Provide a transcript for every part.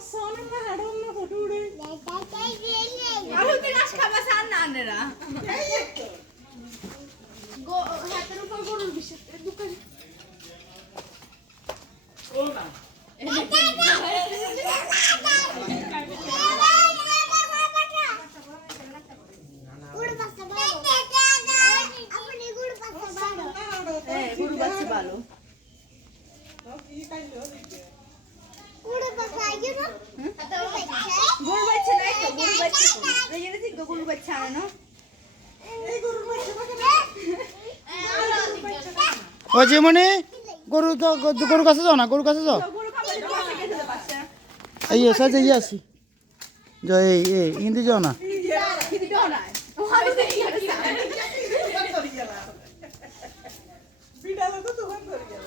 सोना में हेडों में फोटो उड़े আরো তো গাছ খাবা সান না আনেরা গো হাতের উপর গরুর বিশেষ দোকান ओ ना গরু বাচ্চা ভালো গরু বাচ্চা নাই তো গরু বাচ্চা এই যে দেখো গরু বাচ্চা আনো ও যেমনি গরু তো গরু কাছে যাও না গরু কাছে যাও গরু খাবার কাছে গেছে বাচ্চা এই এসে যে আসি যাই এই হিন্দি যাও না কিন্তু দাও না ও আমি দেখি बीड़ा लोगों तो हम कर गया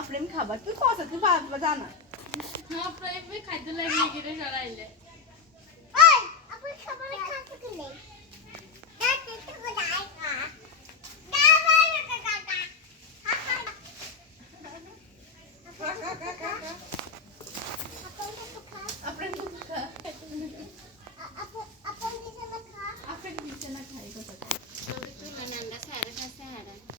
আপনি খাবার তুই কত তুই ভাববা জানা আপনার খাইতে লাগলে গিয়ে সরাইলে আপনি খাবার খাতে গেলে